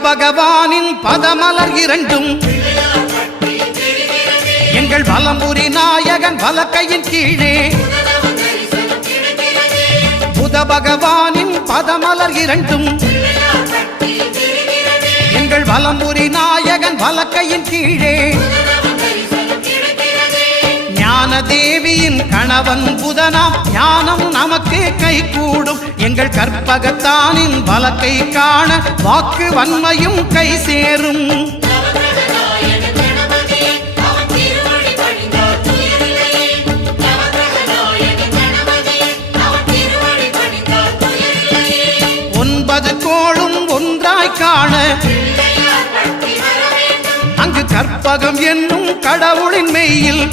பகவானின் பதமலர் இரண்டும் எங்கள் வலம்புரி நாயகன் வலக்கையின் கீழே புத பகவானின் பதமலர் இரண்டும் எங்கள் வலம்புரி நாயகன் வலக்கையின் கீழே ஞான தேவியின் கணவன் புதனாம் ஞானம் நமக்கு கை கூடும் எங்கள் கற்பகத்தானின் வலக்கை காண வாக்கு வன்மையும் கை சேரும் ஒன்பது கோளும் ஒன்றாய் காண அங்கு கற்பகம் என்னும் கடவுளின் மெய்யில்